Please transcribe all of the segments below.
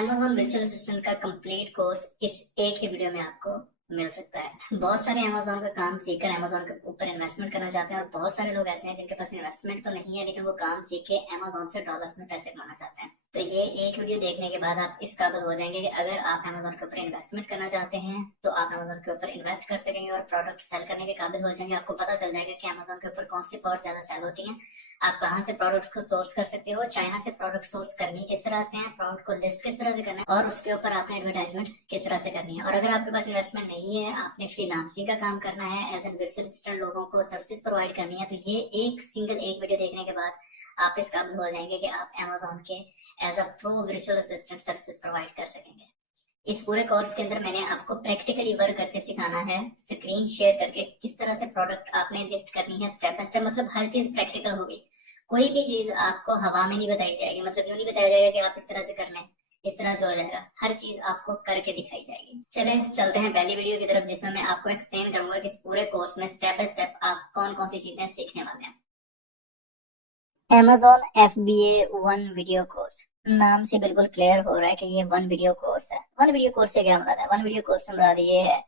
Amazon virtual assistant का complete course इस एक ही वीडियो में आपको मिल सकता है। बहुत सारे Amazon का काम सीखकर Amazon के ऊपर इन्वेस्टमेंट करना चाहते हैं और बहुत सारे लोग ऐसे हैं जिनके पास इन्वेस्टमेंट तो नहीं है लेकिन वो काम सीख के Amazon से डॉलर्स में पैसे कमाना चाहते हैं। तो ये एक वीडियो देखने के बाद आप इस काबिल हो जाएंगे कि अगर आप Amazon के ऊपर इन्वेस्टमेंट करना चाहते हैं तो आप Amazon के ऊपर इन्वेस्ट कर सकेंगे और प्रोडक्ट सेल करने के काबिल हो जाएंगे। आपको पता चल जाएगा कि Amazon के ऊपर कौन सी प्रोडक्ट ज्यादा सेल होती है, आप कहाँ से प्रोडक्ट्स को सोर्स कर सकते हो, चाइना से प्रोडक्ट सोर्स करनी किस तरह से है, प्रोडक्ट को लिस्ट किस तरह से करना है और उसके ऊपर आपने एडवर्टाइजमेंट किस तरह से करनी है। और अगर आपके पास इन्वेस्टमेंट नहीं है, आपने फ्रीलांसिंग का काम करना है, एज एन वर्चुअल असिस्टेंट लोगों को सर्विसेज प्रोवाइड करनी है, तो ये एक वीडियो देखने के बाद आप इस काबिल हो जाएंगे कि आप Amazon के as a pro virtual assistant services provide कर सकेंगे। इस पूरे कोर्स के अंदर मैंने आपको प्रैक्टिकली वर्क करके सिखाना है, स्क्रीन शेयर करके किस तरह से प्रोडक्ट आपने लिस्ट करनी है स्टेप बाय स्टेप। मतलब हर चीज प्रैक्टिकल होगी, कोई भी चीज आपको हवा में नहीं बताई जाएगी। मतलब यूं नहीं बताया जाएगा कि आप इस तरह से कर लें, इस तरह से हो जाएगा। हर चीज आपको करके दिखाई जाएगी। चले चलते हैं पहली वीडियो की तरफ, जिसमें मैं आपको एक्सप्लेन करूंगा कि इस पूरे कोर्स में स्टेप बाय स्टेप आप कौन कौन सी चीजें सीखने वाले हैं। Amazon FBA one video course, नाम से बिल्कुल क्लियर हो रहा है कि ये वन वीडियो कोर्स है। वन वीडियो कोर्स से क्या मुराद है? वन वीडियो कोर्स से मुराद ये है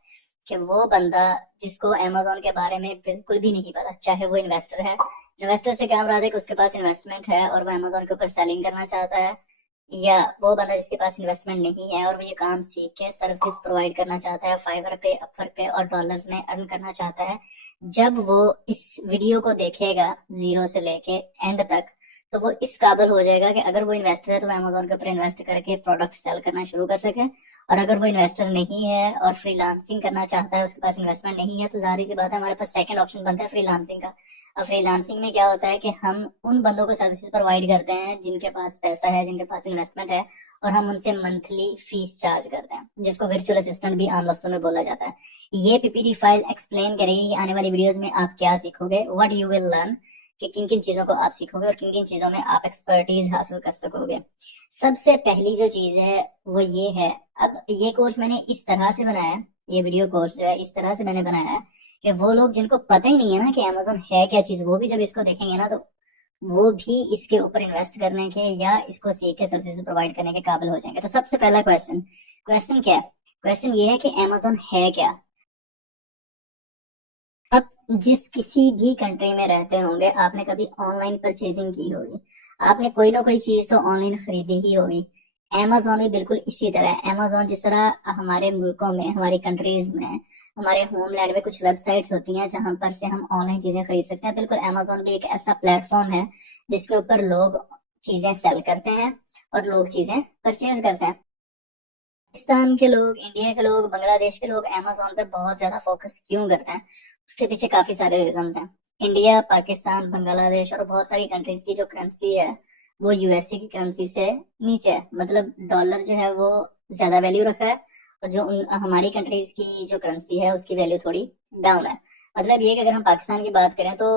कि वो बंदा जिसको Amazon के बारे में बिल्कुल भी नहीं पता, चाहे वो इन्वेस्टर है, इन्वेस्टर से क्या मुराद है कि उसके पास इन्वेस्टमेंट है और वो Amazon के ऊपर सेलिंग करना चाहता है, या वो बंदा जिसके पास इन्वेस्टमेंट नहीं है और वो ये काम सीख के सर्विसेज प्रोवाइड करना चाहता है, फाइवर पे, अपवर्क पे और डॉलर्स में अर्न करना चाहता है। जब वो इस वीडियो को देखेगा जीरो से लेके एंड तक, तो वो इस काबिल हो जाएगा कि अगर वो इन्वेस्टर है तो वो Amazon के ऊपर इन्वेस्ट करके प्रोडक्ट सेल करना शुरू कर सके। और अगर वो इन्वेस्टर नहीं है और फ्रीलांसिंग करना चाहता है, उसके पास इन्वेस्टमेंट नहीं है, तो जाहिर सी बात है हमारे पास सेकंड ऑप्शन बनता है फ्रीलांसिंग का। अब फ्रीलांसिंग में क्या होता है कि हम उन बंदों को सर्विसेज प्रोवाइड करते हैं जिनके पास पैसा है, जिनके पास इन्वेस्टमेंट है, और हम उनसे मंथली फीस चार्ज करते हैं, जिसको वर्चुअल असिस्टेंट भी आम लफ्जों में बोला जाता है। ये पीपीटी फाइल एक्सप्लेन करेगी कि आने वाली वीडियोस में आप क्या सीखोगे, व्हाट यू विल लर्न, कि किन किन चीजों को आप सीखोगे और किन किन चीजों में आप एक्सपर्टीज हासिल कर सकोगे। सबसे पहली जो चीज है वो ये है, अब ये कोर्स मैंने इस तरह से बनाया है, ये वीडियो कोर्स जो है इस तरह से मैंने बनाया है कि वो लोग जिनको पता ही नहीं है ना कि Amazon है क्या चीज, वो भी जब इसको देखेंगे ना तो वो भी इसके ऊपर इन्वेस्ट करने के या इसको सीख के सर्विसेज प्रोवाइड करने के काबिल हो जाएंगे। तो सबसे पहला क्वेश्चन क्वेश्चन क्या है? क्वेश्चन ये है कि Amazon है क्या। अब जिस किसी भी कंट्री में रहते होंगे, आपने कभी ऑनलाइन परचेजिंग की होगी, आपने कोई ना कोई चीज तो ऑनलाइन खरीदी ही होगी। Amazon भी बिल्कुल इसी तरह है। Amazon जिस तरह हमारे मुल्कों में, हमारी कंट्रीज में, हमारे होमलैंड में कुछ वेबसाइट्स होती हैं जहां पर से हम ऑनलाइन चीजें खरीद सकते हैं, बिल्कुल Amazon भी एक ऐसा प्लेटफॉर्म है जिसके ऊपर लोग चीजें सेल करते हैं और लोग चीजें परचेज करते हैं। पाकिस्तान के लोग, इंडिया के लोग, बांग्लादेश के लोग Amazon पे बहुत ज्यादा फोकस क्यों करते हैं? उसके पीछे काफी सारे रीजंस हैं। इंडिया, पाकिस्तान, बांग्लादेश और बहुत सारी कंट्रीज की जो करेंसी है वो यूएसए की करेंसी से नीचे है। मतलब डॉलर जो है वो ज्यादा वैल्यू रखा है और जो हमारी कंट्रीज की जो करेंसी है उसकी वैल्यू थोड़ी डाउन है। मतलब ये कि अगर हम पाकिस्तान की बात करें तो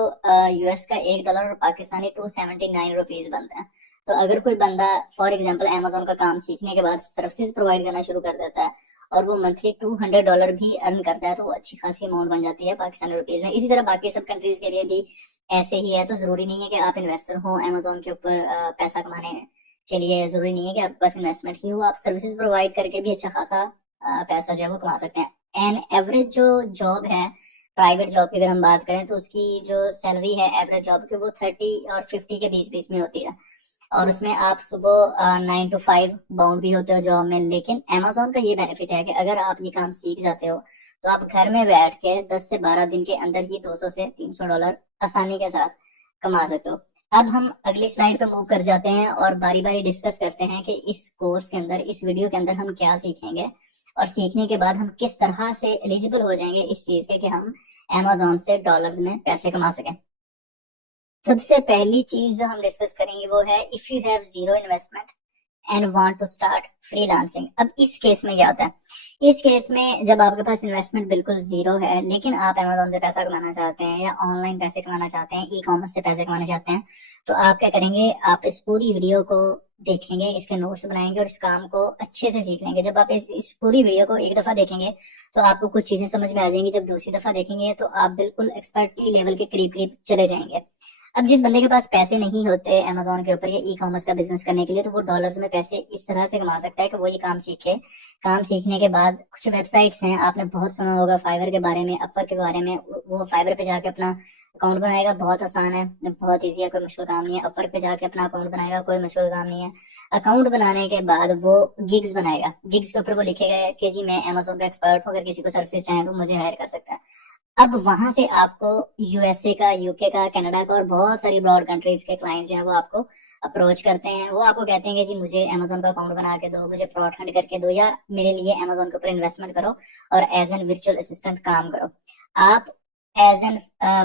यूएस का $1 और पाकिस्तानी ₹279 बनता है। तो अगर कोई बंदा फॉर एग्जांपल Amazon का काम सीखने के बाद सर्विसेज प्रोवाइड करना शुरू कर देता है और वो मंथली $200 भी अर्न करता है, तो वो अच्छी खासी अमाउंट बन जाती है पाकिस्तानी रुपीज में। इसी तरह बाकी सब कंट्रीज के लिए भी ऐसे ही है। तो जरूरी नहीं है कि आप इन्वेस्टर हो Amazon के ऊपर पैसा कमाने के लिए, जरूरी नहीं है कि आपके पास इन्वेस्टमेंट ही हो, आप सर्विसेज प्रोवाइड करके भी अच्छा खासा पैसा जो है वो कमा सकते हैं। एंड एवरेज जो जॉब है, प्राइवेट जॉब की अगर हम बात करें तो उसकी जो सैलरी है एवरेज जॉब की वो 30 और 50 के बीच बीच में होती है, और उसमें आप सुबह 9 to 5 बाउंड भी होते हो जॉब में। लेकिन Amazon का ये बेनिफिट है कि अगर आप ये काम सीख जाते हो तो आप घर में बैठ के 10 से 12 दिन के अंदर ही $200 से $300 आसानी के साथ कमा सकते हो। अब हम अगली स्लाइड पे मूव कर जाते हैं और बारी बारी डिस्कस करते हैं कि इस कोर्स के अंदर, इस वीडियो के अंदर हम क्या सीखेंगे और सीखने के बाद हम किस तरह से एलिजिबल हो जाएंगे इस चीज के कि हम Amazon से डॉलर्स में पैसे कमा सकें। सबसे पहली चीज जो हम डिस्कस करेंगे वो है, if you have zero investment and want to start freelancing. अब इस केस में क्या होता है? इस केस में जब आपके पास इन्वेस्टमेंट बिल्कुल जीरो है लेकिन आप Amazon से पैसा कमाना चाहते हैं या ऑनलाइन पैसे कमाना चाहते हैं, ई कॉमर्स से पैसे कमाना चाहते हैं, तो आप क्या करेंगे? आप इस पूरी वीडियो को देखेंगे, इसके नोट्स बनाएंगे और इस काम को अच्छे से सीख लेंगे। जब आप इस पूरी वीडियो को एक दफा देखेंगे तो आपको कुछ चीजें समझ में आ जाएंगी। जब दूसरी दफा देखेंगे तो आप बिल्कुल एक्सपर्टी लेवल के करीब करीब चले जाएंगे। अब जिस बंदे के पास पैसे नहीं होते अमेजोन के ऊपर या ई कॉमर्स का बिजनेस करने के लिए, तो वो डॉलर्स में पैसे इस तरह से कमा सकता है कि वो ये काम सीखे। काम सीखने के बाद कुछ वेबसाइट्स हैं, आपने बहुत सुना होगा फाइवर के बारे में, अपवर के बारे में। वो फाइवर पे जाके अपना अकाउंट बनाएगा, बहुत आसान है, बहुत ईजी है, कोई मुश्किल काम नहीं है। अपवर पे जाके अपना अकाउंट बनाएगा, कोई मुश्किल काम नहीं है। अकाउंट बनाने के बाद वो गिग्स बनाएगा, गिग्स के ऊपर वो लिखेगा कि जी मैं अमेजोन का एक्सपर्ट हूँ, अगर किसी को सर्विस चाहे तो मुझे हायर कर सकता है। अब वहां से आपको यूएसए का, यूके का, कनाडा का और बहुत सारी ब्रॉड कंट्रीज के क्लाइंट्स जो हैं वो आपको अप्रोच करते हैं। वो आपको कहते हैं कि जी मुझे अमेजोन का अकाउंट बना के दो, मुझे फ्रॉड हंट करके दो, या मेरे लिए अमेजोन के ऊपर इन्वेस्टमेंट करो और एज एन वर्चुअल असिस्टेंट काम करो। आप एज एन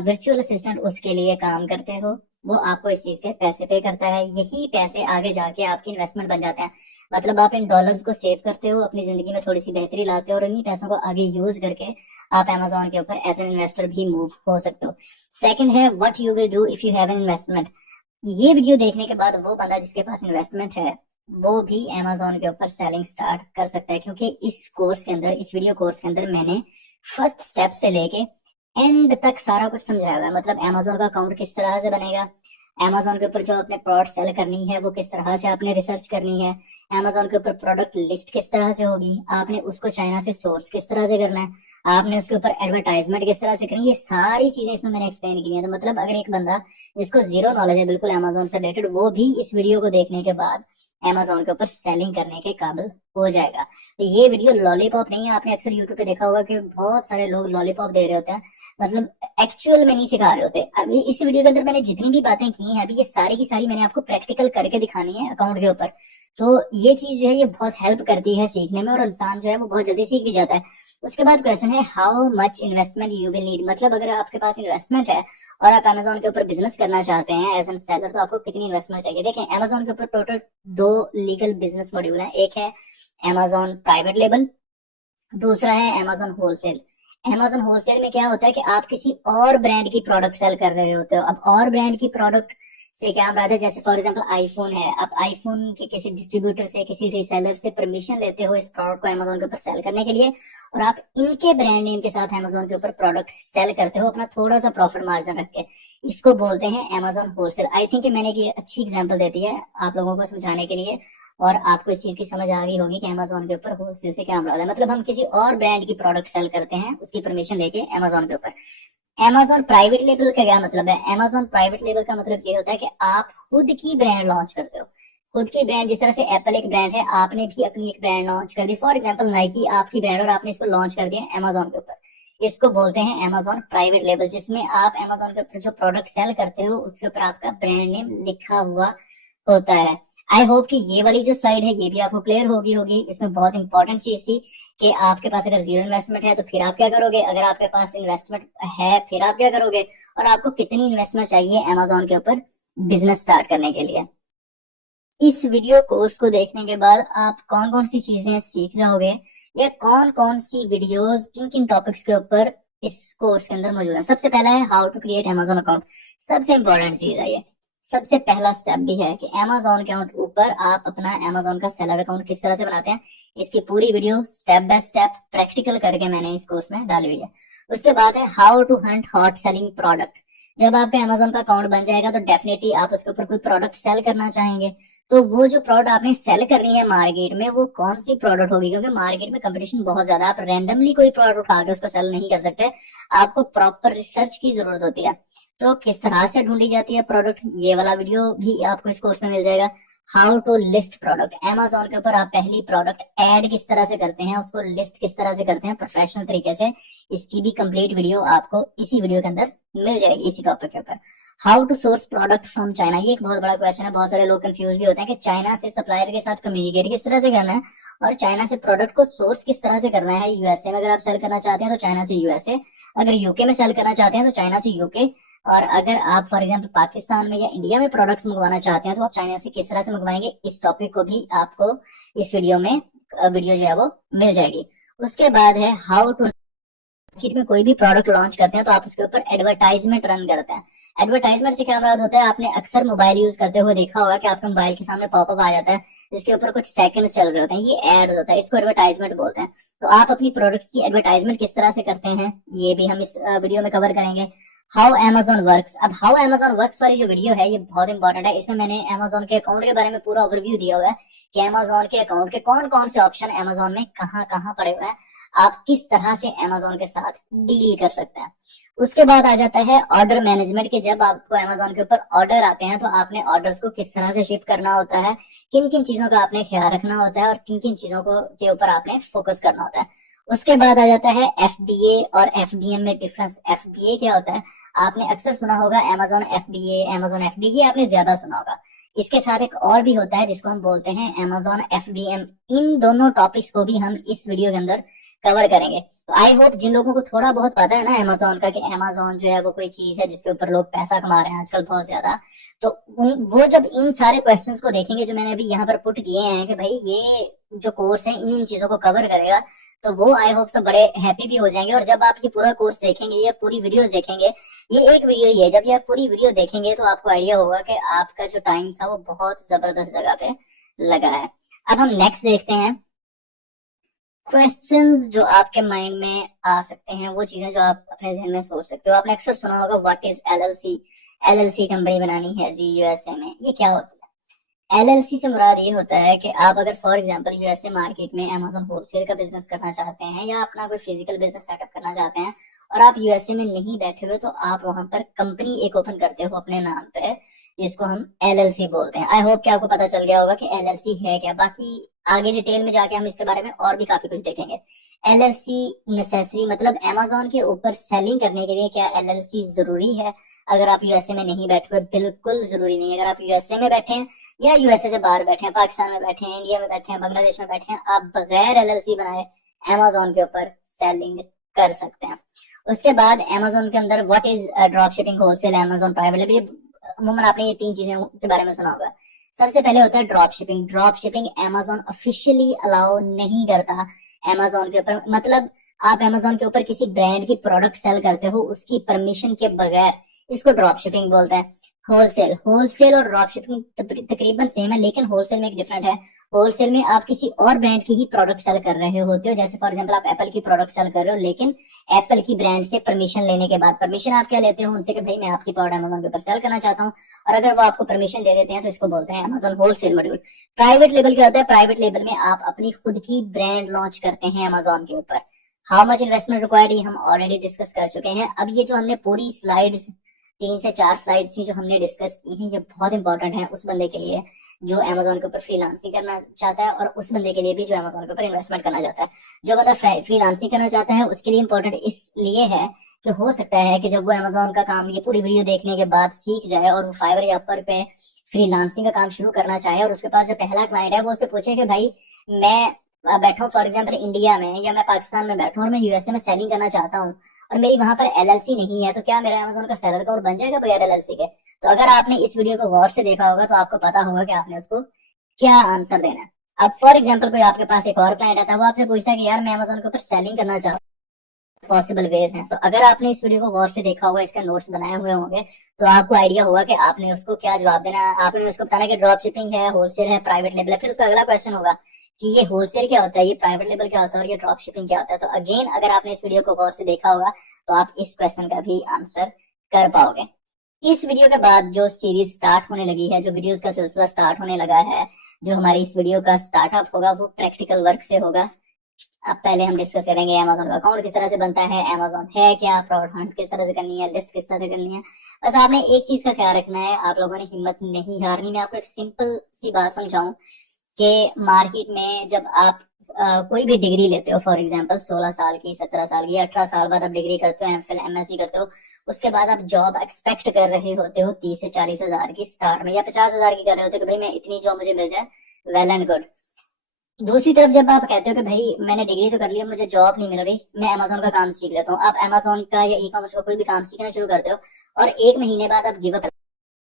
वर्चुअल असिस्टेंट उसके लिए काम करते हो, वो आपको इस चीज के पैसे पे करता है। यही पैसे आगे जाके आपकी इन्वेस्टमेंट बन जाते हैं। मतलब आप इन डॉलर्स को सेव करते हो, अपनी जिंदगी में थोड़ी सी बेहतरी लाते हो, और इन्हीं पैसों को आगे यूज करके आप अमेजोन के ऊपर एज एन इन्वेस्टर भी मूव हो सकते हो। सेकंड है what you will do if you have an investment. ये वीडियो देखने के बाद वो बंदा जिसके पास इन्वेस्टमेंट है वो भी अमेजोन के ऊपर सेलिंग स्टार्ट कर सकता है, क्योंकि इस कोर्स के अंदर, इस वीडियो कोर्स के अंदर मैंने फर्स्ट स्टेप से लेके एंड तक सारा कुछ समझाया हुआ है। मतलब अमेजोन का अकाउंट किस तरह से बनेगा, अमेजोन के ऊपर जो अपने प्रोडक्ट सेल करनी है वो किस तरह से आपने रिसर्च करनी है, अमेजोन के ऊपर प्रोडक्ट लिस्ट किस तरह से होगी, आपने उसको चाइना से सोर्स किस तरह से करना है, आपने उसके ऊपर एडवर्टाइजमेंट किस तरह से करनी है, ये सारी चीजें इसमें मैंने एक्सप्लेन की है। तो मतलब अगर एक बंदा जिसको जीरो नॉलेज है बिल्कुल अमेजोन से रिलेटेड, वो भी इस वीडियो को देखने के बाद अमेजोन के ऊपर सेलिंग करने के काबिल हो जाएगा। तो ये वीडियो लॉलीपॉप नहीं है। आपने अक्सर यूट्यूब पे देखा होगा कि बहुत सारे लोग लॉलीपॉप दे रहे होते हैं, मतलब एक्चुअल में नहीं सिखा रहे होते। अभी इस वीडियो के अंदर मैंने जितनी भी बातें की हैं अभी, ये सारी की सारी मैंने आपको प्रैक्टिकल करके दिखानी है अकाउंट के ऊपर। तो ये चीज जो है ये बहुत हेल्प करती है सीखने में, और इंसान जो है वो बहुत जल्दी सीख भी जाता है। उसके बाद क्वेश्चन है how much investment you will need. मतलब अगर आपके पास इन्वेस्टमेंट है और आप अमेजोन के ऊपर बिजनेस करना चाहते हैं एज एन सेलर, तो आपको कितनी इन्वेस्टमेंट चाहिए। देखें, अमेजोन के ऊपर टोटल 2 लीगल बिजनेस मॉड्यूल है। एक है अमेजोन प्राइवेट लेबल, दूसरा है अमेजोन होलसेल। अमेजोन होलसेल में क्या होता है कि आप किसी और ब्रांड की प्रोडक्ट सेल कर रहे होते हो। अब और ब्रांड की प्रोडक्ट से क्या बात है, जैसे फॉर एग्जांपल आईफोन है, आप आईफोन के किसी डिस्ट्रीब्यूटर से, किसी रीसेलर से परमिशन लेते हो इस प्रोडक्ट को अमेजोन के ऊपर सेल करने के लिए, और आप इनके ब्रांड नेम के साथ अमेजोन के ऊपर प्रोडक्ट सेल करते हो अपना थोड़ा सा प्रॉफिट मार्जिन रख के। इसको बोलते हैं अमेजोन होलसेल। आई थिंक मैंने एक अच्छी एग्जाम्पल दे दी है आप लोगों को समझाने के लिए, और आपको इस चीज की समझ आ गई होगी कि अमेजोन के ऊपर होलसेल से क्या मुराद है। मतलब हम किसी और ब्रांड की प्रोडक्ट सेल करते हैं उसकी परमिशन लेके अमेजोन के ऊपर। अमेजोन प्राइवेट लेबल का क्या मतलब है? अमेजोन प्राइवेट लेबल का मतलब ये होता है कि आप खुद की ब्रांड लॉन्च करते हो, खुद की ब्रांड। जिस तरह से एप्पल एक ब्रांड है, आपने भी अपनी एक ब्रांड लॉन्च कर दी, फॉर एग्जांपल नाइकी आपकी ब्रांड, और आपने इसको लॉन्च कर दिया अमेजोन के ऊपर। इसको बोलते हैं अमेजोन प्राइवेट लेबल, जिसमें आप अमेजोन के ऊपर जो प्रोडक्ट सेल करते हो उसके ऊपर आपका ब्रांड नेम लिखा हुआ होता है। आई होप कि ये वाली जो स्लाइड है ये भी आपको क्लियर होगी। इसमें बहुत इंपॉर्टेंट चीज थी कि आपके पास अगर जीरो इन्वेस्टमेंट है तो फिर आप क्या करोगे, अगर आपके पास इन्वेस्टमेंट है फिर आप क्या करोगे, और आपको कितनी इन्वेस्टमेंट चाहिए अमेजोन के ऊपर बिजनेस स्टार्ट करने के लिए। इस वीडियो कोर्स को देखने के बाद आप कौन कौन सी चीजें सीख जाओगे, या कौन कौन सी वीडियोस किन किन टॉपिक्स के ऊपर इस कोर्स के अंदर मौजूद है। सबसे पहला है how to create Amazon account. सबसे इंपॉर्टेंट चीज है ये, सबसे पहला स्टेप भी है कि अमेजोन के ऊपर आप अपना अमेजोन का सेलर अकाउंट किस तरह से बनाते हैं। इसकी पूरी video step by step practical करके मैंने इस कोर्स में डाली हुई है। उसके बाद है how to hunt hot selling product. जब आपका अमेजोन का अकाउंट बन जाएगा तो डेफिनेटली आप उसके ऊपर कोई प्रोडक्ट सेल करना चाहेंगे। तो वो जो प्रोडक्ट आपने सेल करनी है मार्केट में, वो कौन सी प्रोडक्ट होगी, क्योंकि मार्केट में कंपटीशन बहुत ज्यादा है। आप रैंडमली कोई प्रोडक्ट उठा के उसको सेल नहीं कर सकते, आपको प्रॉपर रिसर्च की जरूरत होती है। तो किस तरह से ढूंढी जाती है प्रोडक्ट, ये वाला वीडियो भी आपको इस कोर्स में मिल जाएगा। How to list product, Amazon के ऊपर आप पहली प्रोडक्ट ऐड किस तरह से करते हैं, उसको लिस्ट किस तरह से करते हैं प्रोफेशनल तरीके से, इसकी भी कंप्लीट वीडियो आपको इसी वीडियो के अंदर मिल जाएगी इसी टॉपिक के ऊपर। How to source product from China, ये एक बहुत बड़ा क्वेश्चन है। बहुत सारे लोग कंफ्यूज भी होते हैं कि चाइना से सप्लायर के साथ कम्युनिकेट किस तरह से करना है, और चाइना से प्रोडक्ट को सोर्स किस तरह से करना है। यूएसए में अगर आप सेल करना चाहते हैं तो चाइना से यूएसए, अगर यूके में सेल करना चाहते हैं तो चाइना से यूके, और अगर आप फॉर एग्जांपल पाकिस्तान में या इंडिया में प्रोडक्ट्स मंगवाना चाहते हैं तो आप चाइना से किस तरह से मंगवाएंगे, इस टॉपिक को भी आपको इस वीडियो में वीडियो जो है वो मिल जाएगी। उसके बाद है हाउ टू, मार्केट में कोई भी प्रोडक्ट लॉन्च करते हैं तो आप उसके ऊपर एडवर्टाइजमेंट रन करते हैं। एडवर्टाइजमेंट से क्या मुराद होता है, आपने अक्सर मोबाइल यूज करते हुए देखा होगा कि आपके मोबाइल के सामने पॉपअप आ जाता है जिसके ऊपर कुछ सेकंड चल रहे होते हैं, ये एड्स होता है, इसको एडवर्टाइजमेंट बोलते हैं। तो आप अपनी प्रोडक्ट की एडवर्टाइजमेंट किस तरह से करते हैं ये भी हम इस वीडियो में कवर करेंगे। How Amazon works. अब हाउ Amazon वर्क्स वाली जो वीडियो है ये बहुत इंपॉर्टेंट है। इसमें मैंने Amazon के अकाउंट के बारे में पूरा ओवरव्यू दिया हुआ है कि Amazon के अकाउंट के कौन कौन से ऑप्शन Amazon में कहाँ कहाँ पड़े हुए हैं, आप किस तरह से Amazon के साथ डील कर सकते हैं। उसके बाद आ जाता है ऑर्डर मैनेजमेंट के, जब आपको Amazon के ऊपर ऑर्डर आते हैं तो आपने ऑर्डर्स को किस तरह से शिप करना होता है, किन किन चीजों का आपने ख्याल रखना होता है और किन किन चीजों को के ऊपर आपने फोकस करना होता है। उसके बाद आ जाता है FBA और FBM में डिफरेंस। FBA क्या होता है, आपने अक्सर सुना होगा Amazon FBA, Amazon FBA आपने ज्यादा सुना होगा। इसके साथ एक और भी होता है जिसको हम बोलते हैं Amazon FBM। इन दोनों टॉपिक्स को भी हम इस वीडियो के अंदर कवर करेंगे। तो आई होप जिन लोगों को थोड़ा बहुत पता है ना Amazon का, कि Amazon जो है वो कोई चीज है जिसके ऊपर लोग पैसा कमा रहे हैं आजकल बहुत ज्यादा, तो वो जब इन सारे क्वेश्चंस को देखेंगे जो मैंने अभी यहाँ पर पुट किए हैं कि भाई ये जो कोर्स है इन इन चीजों को कवर करेगा, तो वो आई होप सब बड़े हैप्पी भी हो जाएंगे। और जब आप ये पूरा कोर्स देखेंगे, ये पूरी वीडियोस देखेंगे, ये एक वीडियो ही है, जब ये आप पूरी वीडियो देखेंगे तो आपको आइडिया होगा कि आपका जो टाइम था वो बहुत जबरदस्त जगह पे लगा है। अब हम नेक्स्ट देखते हैं क्वेश्चंस जो आपके माइंड में आ सकते हैं, वो चीजें जो आप अपने जहन में सोच सकते हो। आपने अक्सर सुना होगा what is LLC। LLC company बनानी है जी USA में, ये क्या होती है? LLC से मुराद ये होता है कि आप अगर फॉर एग्जांपल USA मार्केट में Amazon होलसेल का बिजनेस करना चाहते हैं या अपना कोई फिजिकल बिजनेस सेटअप करना चाहते हैं और आप USA में नहीं बैठे हुए, तो आप वहां पर कंपनी एक ओपन करते हो अपने नाम पे, जिसको हम LLC बोलते हैं। आई होप कि आपको पता चल गया होगा कि LLC है क्या। बाकी आगे डिटेल में जाके हम इसके बारे में और भी काफी कुछ देखेंगे। LLC नेसेसरी मतलब Amazon के ऊपर सेलिंग करने के लिए क्या LLC जरूरी है? अगर आप USA में नहीं बैठे हुए, बिल्कुल जरूरी नहीं है। अगर आप USA में बैठे हैं या USA से बाहर बैठे हैं, पाकिस्तान में बैठे हैं, इंडिया में बैठे हैं, बांग्लादेश में बैठे हैं, आप बगैर LLC बनाए Amazon के ऊपर सेलिंग कर सकते हैं। उसके बाद Amazon के अंदर what is drop shipping, wholesale, Amazon private label, अमूमन आपने ये तीन चीजें के बारे में सुना होगा। सबसे पहले होता है drop shipping. Drop shipping Amazon officially allow नहीं करता Amazon के ऊपर, मतलब आप Amazon के ऊपर किसी ब्रांड की प्रोडक्ट सेल करते हो उसकी परमिशन के बगैर, इसको ड्रॉप शिपिंग बोलते हैं। होलसेल, होलसेल और ड्रॉप शिपिंग तकरीबन सेम है, लेकिन होलसेल में एक डिफरेंट है। होलसेल में आप किसी और ब्रांड की ही प्रोडक्ट सेल कर रहे होते हो, जैसे फॉर एग्जांपल आप एप्पल की प्रोडक्ट सेल कर रहे हो, लेकिन एप्पल की ब्रांड से परमिशन लेने के बाद, परमिशन आप क्या लेते हो उनसे कि भाई मैं आपकी प्रोडक्ट Amazon के ऊपर सेल करना चाहता हूँ, और अगर वो आपको परमिशन दे देते हैं तो इसको बोलते हैं Amazon wholesale module. Private label क्या होता है? प्राइवेट लेबल में आप अपनी खुद की ब्रांड लॉन्च करते हैं Amazon के ऊपर। हाउ मच इन्वेस्टमेंट रिक्वायर्ड, ये हम ऑलरेडी डिस्कस कर चुके हैं। अब ये जो हमने पूरी स्लाइड्स 3 से 4 स्लाइड्स थी जो हमने डिस्कस की हैं, ये बहुत इंपॉर्टेंट है उस बंदे के लिए जो Amazon के ऊपर फ्रीलांसिंग करना चाहता है, और उस बंदे के लिए भी जो Amazon के ऊपर इन्वेस्टमेंट करना चाहता है। जो बंदा फ्रीलांसिंग करना चाहता है उसके लिए इंपॉर्टेंट इसलिए है कि हो सकता है कि जब वो Amazon का काम ये पूरी वीडियो देखने के बाद सीख जाए और वो फाइवर या अपर पे फ्रीलांसिंग का काम शुरू करना चाहे, और उसके पास जो पहला क्लाइंट है वो उससे पूछे कि भाई मैं बैठा हूँ फॉर एग्जाम्पल इंडिया में या मैं पाकिस्तान में बैठा हूँ और मैं USA में सेलिंग करना चाहता हूँ और मेरी वहां पर LLC नहीं है, तो क्या मेरा Amazon का सेलर कोड बन जाएगा बगैर LLC के? तो अगर आपने इस वीडियो को गौर से देखा होगा तो आपको पता होगा कि आपने उसको क्या आंसर देना है। अब फॉर एग्जांपल कोई आपके पास एक और क्लाइंट आता है, वो आपसे पूछता है कि यार मैं Amazon के ऊपर सेलिंग करना चाहता हूँ, पॉसिबल वेज हैं। तो अगर आपने इस वीडियो को गौर से देखा होगा, इसका नोट्स बनाए हुए होंगे, तो आपको आइडिया होगा कि आपने उसको क्या जवाब देना है। आपने उसको बताना कि ड्रॉप शिपिंग है, होलसेल है, प्राइवेट लेबल है। फिर उसका अगला क्वेश्चन होगा कि ये होलसेल क्या होता है, ये प्राइवेट लेबल क्या होता है और ये ड्रॉप शिपिंग क्या होता है। तो अगेन अगर आपने इस वीडियो को गौर से देखा होगा तो आप इस क्वेश्चन का भी आंसर कर पाओगे। इस वीडियो के बाद जो सीरीज स्टार्ट होने लगी है, जो वीडियोस का सिलसिला स्टार्ट होने लगा है, जो हमारी इस वीडियो का स्टार्टअप होगा वो प्रैक्टिकल वर्क से होगा। अब पहले हम डिस्कस करेंगे Amazon का अकाउंट किस तरह से बनता है, Amazon है क्या, प्रोडक्ट हंट किस तरह से करनी है, लिस्ट किस तरह से करनी है। बस आपने एक चीज का ख्याल रखना है, आप लोगों ने हिम्मत नहीं हारनी। मैं आपको एक सिंपल सी बात समझाऊं कि मार्केट में जब आप कोई भी डिग्री लेते हो, फॉर एग्जांपल 16 साल की, 17 साल की, 18 साल बाद आप डिग्री करते हो, MPhil MSc करते हो, उसके बाद आप जॉब एक्सपेक्ट कर रहे होते हो 30 से 40 हजार की स्टार्ट में, या 50 हजार की कर रहे होते हो कि भाई मैं इतनी जॉब मुझे मिल जाए, वेल एंड गुड। दूसरी तरफ जब आप कहते हो कि भाई मैंने डिग्री तो कर लिया, मुझे जॉब नहीं मिल रही, मैं Amazon का काम सीख लेता हूँ, आप Amazon का या ई-कॉमर्स का कोई भी काम सीखना शुरू करते हो और 1 महीने बाद आप गिव अप।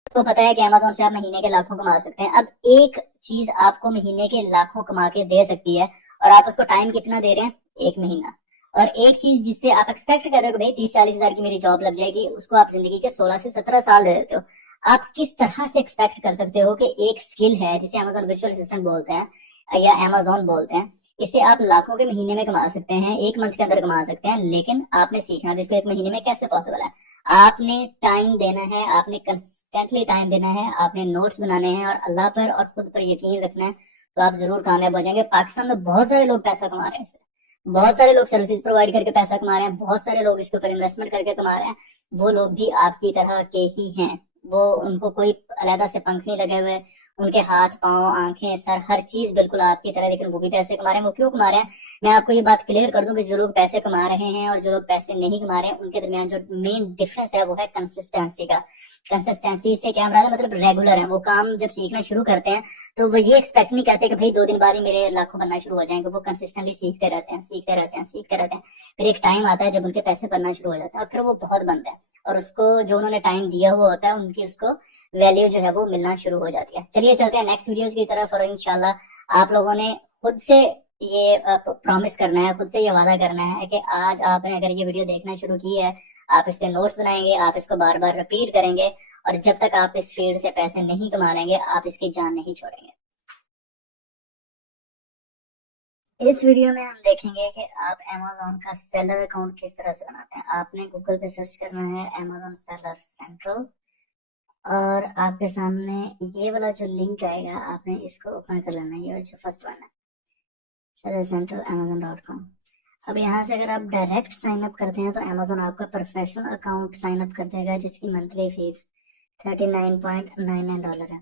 आपको पता है कि Amazon से आप महीने के लाखों कमा सकते हैं। अब एक चीज आपको महीने के लाखों कमा के दे सकती है और आप उसको टाइम कितना दे रहे हैं, 1 महीना। और एक चीज जिससे आप एक्सपेक्ट कर रहे हो कि भाई 30-40 हजार की मेरी जॉब लग जाएगी, उसको आप जिंदगी के 16 से 17 साल दे देते हो। आप किस तरह से एक्सपेक्ट कर सकते हो कि एक स्किल है जिसे Amazon वर्चुअल असिस्टेंट बोलते हैं या Amazon बोलते हैं, इससे आप लाखों के महीने में कमा सकते हैं, 1 मंथ के अंदर कमा सकते हैं, लेकिन आपने सीखना भी इसको 1 महीने में कैसे पॉसिबल है। आपने टाइम देना है, आपने कंसिस्टेंटली टाइम देना है, आपने नोट्स बनाने हैं और अल्लाह पर और खुद पर यकीन रखना है, तो आप जरूर कामयाब हो जाएंगे। पाकिस्तान में बहुत सारे लोग पैसा कमा रहे हैं इससे, बहुत सारे लोग सर्विसेज प्रोवाइड करके पैसा कमा रहे हैं, बहुत सारे लोग इसके ऊपर इन्वेस्टमेंट करके कमा रहे हैं। वो लोग भी आपकी तरह के ही हैं। वो उनको कोई अलहदा से पंख नहीं लगे हुए, उनके हाथ पांव आंखें सर हर चीज बिल्कुल आपकी तरह, लेकिन वो भी पैसे कमा रहे हैं। वो क्यों कमा रहे हैं, मैं आपको ये बात क्लियर कर दूं कि जो लोग पैसे कमा रहे हैं और जो लोग पैसे नहीं कमा रहे हैं, उनके दरमियान जो मेन डिफरेंस है वो है कंसिस्टेंसी का। कंसिस्टेंसी से क्या मुराद है, मतलब रेगुलर है। वो काम जब सीखना शुरू करते हैं तो वो ये एक्सपेक्ट नहीं करते कि भाई 2 दिन बाद ही मेरे लाखों बनना शुरू हो जाएंगे। वो कंसिस्टेंटली सीखते रहते हैं, सीखते रहते हैं, सीखते रहते हैं। फिर एक टाइम आता है जब उनके पैसे बनना शुरू हो जाते हैं और फिर वो बहुत बनते हैं, और उसको जो उन्होंने टाइम दिया हुआ होता है उनकी उसको वैल्यू जो है वो मिलना शुरू हो जाती है। चलिए चलते हैं नेक्स्ट वीडियोस की तरफ, और इंशाल्लाह आप लोगों ने खुद से ये प्रॉमिस करना है, खुद से ये वादा करना है कि आज आपने अगर ये वीडियो देखना शुरू की है, आप इसके नोट्स बनाएंगे, आप इसको बार बार रिपीट करेंगे, और जब तक आप इस फील्ड से पैसे नहीं कमा लेंगे आप इसकी जान नहीं छोड़ेंगे। इस वीडियो में हम देखेंगे कि आप Amazon का सेलर अकाउंट किस तरह से बनाते हैं। आपने गूगल पे सर्च करना है Amazon सेलर सेंट्रल, और आपके सामने ये वाला जो लिंक आएगा आपने इसको ओपन कर लेना है। ये जो फर्स्ट वन है सेलर सेंट्रल amazon.com। अब यहाँ से अगर आप डायरेक्ट साइन अप करते हैं तो Amazon आपका प्रोफेशनल अकाउंट साइन अप कर देगा, जिसकी मंथली फीस $39.99 है।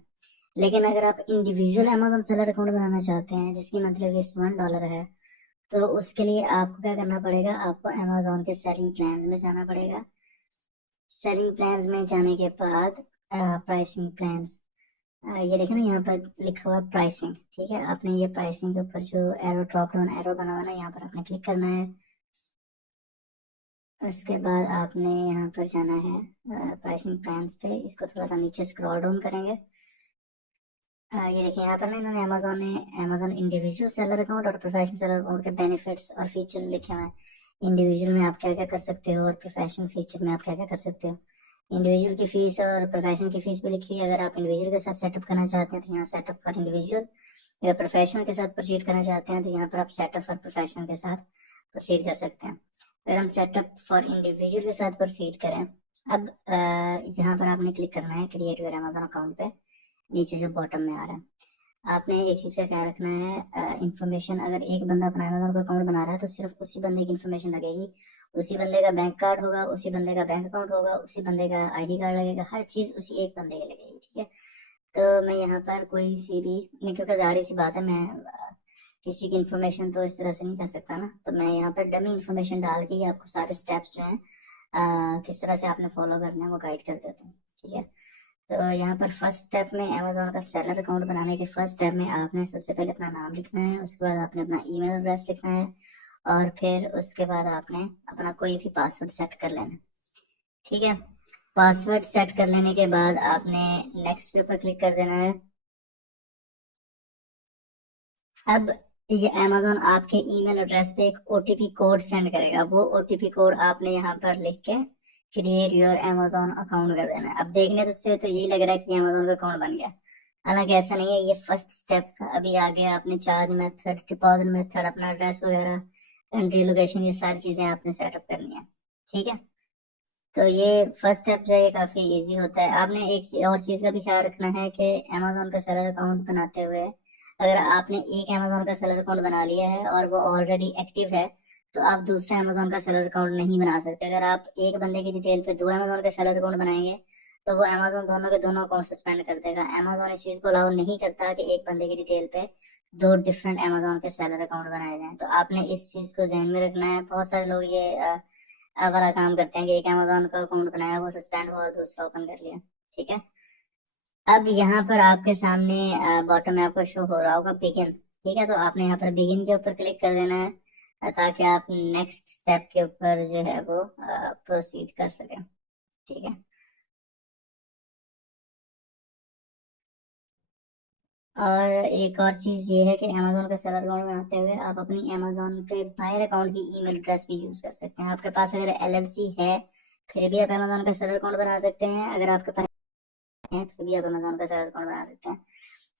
लेकिन अगर आप इंडिविजुअल Amazon सेलर अकाउंट बनाना चाहते हैं जिसकी मंथली फीस $1 है, तो उसके लिए आपको क्या करना पड़ेगा, आपको Amazon के सेलिंग प्लान्स में जाना पड़ेगा। सेलिंग प्लान्स में जाने के बाद प्राइसिंग प्लान्स, ये देखें ना यहाँ पर लिखा हुआ प्राइसिंग, ठीक है। आपने ये प्राइसिंग के ऊपर जो एरो ड्रॉप डाउन एरो बना हुआ है ना, यहाँ पर आपने क्लिक करना है। उसके बाद आपने यहाँ पर जाना है प्राइसिंग प्लान्स पे, इसको थोड़ा सा नीचे स्क्रॉल डाउन करेंगे। ये देखिए यहाँ पर ना इन्होंने अमेजोन इंडिविजुअल सेलर अकाउंट और प्रोफेशनल सेलर अकाउंट के बेनिफिट्स और फीचर्स लिखे हुए हैं। इंडिविजुअल में आप क्या क्या कर सकते हो और प्रोफेशनल फीचर में आप क्या क्या कर सकते हो। इंडिविजुअल की फीस और प्रोफेशनल की फीस भी लिखी है। अगर आप इंडिविजुअल के साथ सेटअप करना चाहते हैं तो यहाँ सेटअप फॉर इंडिविजुअल, अगर प्रोफेशनल के साथ प्रोसीड करना चाहते हैं तो यहाँ पर आप सेटअप फॉर प्रोफेशनल के साथ प्रोसीड कर सकते हैं। अगर हम सेटअप फॉर इंडिविजुअल के साथ प्रोसीड करें, अब यहाँ पर आपने क्लिक करना है क्रिएट योर अमेजोन अकाउंट पे, नीचे जो बॉटम में आ रहा है। आपने एक चीज का ख्याल रखना है, इंफॉर्मेशन अगर एक बंदा अपना अमेजोन का अकाउंट बना रहा है तो सिर्फ उसी बंदे की इंफॉर्मेशन लगेगी, उसी बंदे का बैंक कार्ड होगा, उसी बंदे का बैंक अकाउंट होगा, उसी बंदे का आईडी कार्ड लगेगा, हर चीज उसी एक बंदे की लगेगी, ठीक है। तो मैं यहाँ पर कोई सी भी नहीं, क्योंकि जाहिर सी बात है मैं किसी की इंफॉर्मेशन तो इस तरह से नहीं कर सकता ना, तो मैं यहाँ पर डमी इंफॉर्मेशन डाल के आपको सारे स्टेप्स जो हैं किस तरह से आपने फॉलो करना है वो गाइड कर देता हूँ, ठीक है। तो यहाँ पर फर्स्ट स्टेप में अमेजोन का सेलर अकाउंट बनाने के फर्स्ट स्टेप में आपने सबसे पहले अपना नाम लिखना है, उसके बाद आपने अपना ईमेल एड्रेस लिखना है, और फिर उसके बाद आपने अपना कोई भी पासवर्ड सेट कर लेना, ठीक है। पासवर्ड सेट कर लेने के बाद आपने नेक्स्ट के ऊपर क्लिक कर देना है। अब ये अमेजोन आपके ईमेल एड्रेस पे एक ओटीपी कोड सेंड करेगा, वो ओटीपी कोड आपने यहाँ पर लिख के क्रिएट योर अमेजोन अकाउंट कर देना है। अब देखने तो से तो यही लग रहा है कि अमेजोन का अकाउंट बन गया, हालांकि ऐसा नहीं है, ये फर्स्ट स्टेप था। अभी आगे आपने चार्ज मेथड, डिपॉजिट मेथड, अपना एड्रेस वगैरह, कंट्री लोकेशन, ये सारी चीजें आपने सेटअप करनी है, ठीक है। तो ये फर्स्ट स्टेप जो है ये काफी इजी होता है। आपने एक और चीज का भी ख्याल रखना है कि अमेजोन का सेलर अकाउंट बनाते हुए अगर आपने एक अमेजोन का सेलर अकाउंट बना लिया है और वो ऑलरेडी एक्टिव है, तो आप दूसरा अमेजोन का सेलर अकाउंट नहीं बना सकते। अगर आप एक बंदे की डिटेल पे 2 अमेजोन के सेलर अकाउंट बनाएंगे तो वो अमेजोन दोनों के दोनों अकाउंट सस्पेंड कर देगा। अमेजोन इस चीज को अलाउ नहीं करता कि एक बंदे की डिटेल पे 2 डिफरेंट अमेजोन के सेलर अकाउंट बनाए जाएं। तो आपने इस चीज को ध्यान में रखना है। बहुत सारे लोग ये वाला काम करते हैं कि एक अमेजोन का अकाउंट बनाया वो सस्पेंड हुआ और दूसरा ओपन कर लिया, ठीक है। अब यहाँ पर आपके सामने बॉटम में आपको शो हो रहा होगा बिगिन, ठीक है। तो आपने यहाँ पर बिगिन के ऊपर क्लिक कर देना है ताकि आप नेक्स्ट स्टेप के ऊपर जो है वो प्रोसीड कर सकें, ठीक है। और एक और चीज ये है कि अमेजोन का सेलर अकाउंट बनाते हुए आप अपनी अमेजोन के बायर अकाउंट की ईमेल एड्रेस भी यूज कर सकते हैं। आपके पास अगर एलएलसी है फिर भी आप अमेजोन का सेलर अकाउंट बना सकते हैं, अगर आपके पास है फिर भी आप अमेजोन का सेलर अकाउंट बना सकते हैं।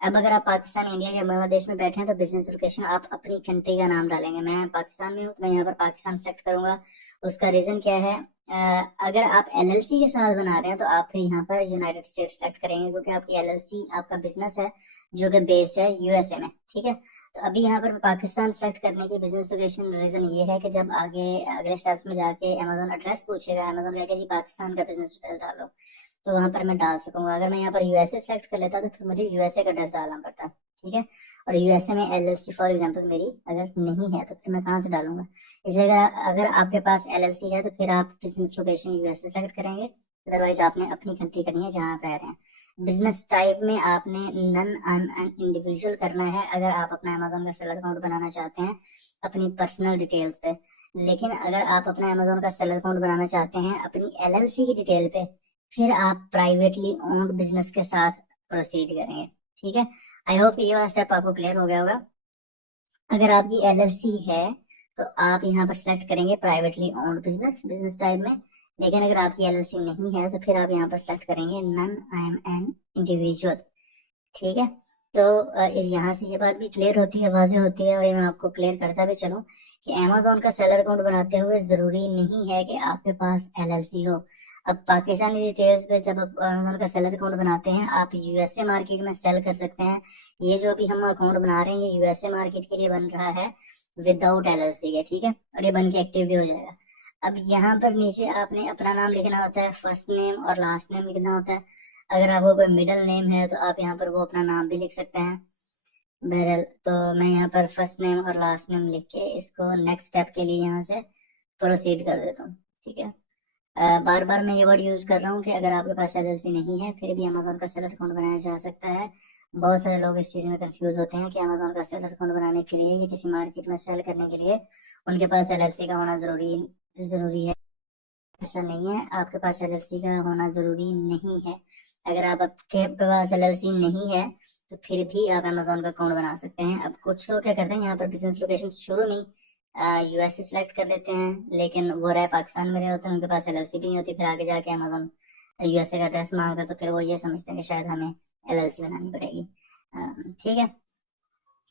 अब अगर आप पाकिस्तान, इंडिया या बांग्लादेश में बैठे हैं तो बिजनेस लोकेशन आप अपनी कंट्री का नाम डालेंगे। मैं पाकिस्तान में हूँ तो मैं यहाँ पर पाकिस्तान सेलेक्ट करूंगा। उसका रीजन क्या है, अगर आप एलएलसी के साथ बना रहे हैं तो आप फिर यहाँ पर यूनाइटेड स्टेट्स सेलेक्ट करेंगे, क्योंकि आपकी एलएलसी आपका बिजनेस है जो कि बेस्ड है यूएसए में। ठीक है, तो अभी यहाँ पर पाकिस्तान सेलेक्ट करने की बिजनेस लोकेशन रीजन ये है कि जब आगे अगले स्टेप्स में जाके अमेजोन एड्रेस पूछेगा, अमेजोन कहेगा जी पाकिस्तान का बिजनेस एड्रेस डालो, तो वहां पर मैं डाल सकूंगा। अगर मैं यहाँ पर यूएसए सेलेक्ट कर लेता तो फिर मुझे यूएसए का एड्रेस डालना पड़ता। ठीक है, और यूएसए में एलएलसी फॉर एग्जांपल मेरी अगर नहीं है तो फिर मैं कहाँ से डालूंगा। इस जगह अगर आपके पास एलएलसी है तो फिर आप बिजनेस लोकेशन यूएसए सेलेक्ट करेंगे, अदरवाइज आपने अपनी कंट्री करनी है जहाँ आप रह रहे हैं। बिजनेस टाइप में आपने नन एन इंडिविजुअल करना है अगर आप अपना अमेजोन का सेलर अकाउंट बनाना चाहते हैं अपनी पर्सनल डिटेल्स पे। लेकिन अगर आप अपना अमेजोन का सेलर अकाउंट बनाना चाहते हैं अपनी एलएलसी की डिटेल पे, फिर आप प्राइवेटली ओन्ड बिजनेस के साथ प्रोसीड करेंगे। ठीक है, आई होप ये वाला स्टेप आपको क्लियर हो गया होगा। अगर आपकी एलएलसी है तो आप यहाँ पर सिलेक्ट करेंगे privately owned business, business type में। लेकिन अगर आपकी एलएलसी नहीं है तो फिर आप यहाँ पर सिलेक्ट करेंगे none I am an individual. ठीक है, तो यहाँ से ये बात भी क्लियर होती है, वाज़ेह होती है, और ये मैं आपको क्लियर करता भी चलूँ कि अमेजोन का सेलर अकाउंट बनाते हुए जरूरी नहीं है कि आपके पास एलएलसी हो। अब पाकिस्तानी डिटेल्स पे जब आप अमेजोन का सेलर अकाउंट बनाते हैं आप यूएसए मार्केट में सेल कर सकते हैं। ये जो अभी हम अकाउंट बना रहे हैं ये यूएसए मार्केट के लिए बन रहा है विदाउट एलएलसी के। ठीक है, और ये बन के एक्टिव भी हो जाएगा। अब यहाँ पर नीचे आपने अपना नाम लिखना होता है, फर्स्ट नेम और लास्ट नेम लिखना होता है। अगर आपको कोई मिडिल नेम है तो आप यहाँ पर वो अपना नाम भी लिख सकते हैं। बहरहाल तो मैं यहाँ पर फर्स्ट नेम और लास्ट नेम लिख के इसको नेक्स्ट स्टेप के लिए यहाँ से प्रोसीड कर देता हूँ। ठीक है, बार बार मैं ये वर्ड यूज कर रहा हूँ कि अगर आपके पास एलएलसी नहीं है फिर भी अमेजोन का सेलर अकाउंट बनाया जा सकता है। बहुत सारे लोग इस चीज में कंफ्यूज होते हैं कि अमेजोन का सेलर अकाउंट बनाने के लिए या किसी मार्केट में सेल करने के लिए उनके पास एलएलसी का होना जरूरी है। ऐसा नहीं है, आपके पास एलएलसी का होना जरूरी नहीं है। अगर आपके पास एलएलसी नहीं है तो फिर भी आप अमेजोन का अकाउंट बना सकते हैं। अब कुछ लोग क्या करते हैं यहाँ पर बिजनेस लोकेशन शुरू में यूएसए सिलेक्ट कर लेते हैं, लेकिन वो रहे पाकिस्तान में रहे होते हैं, उनके पास एलएलसी भी नहीं होती, फिर आगे जाके अमेजोन यूएसए का एड्रेस मांगता है तो फिर वो ये समझते हैं कि शायद हमें एलएलसी बनानी पड़ेगी। ठीक है,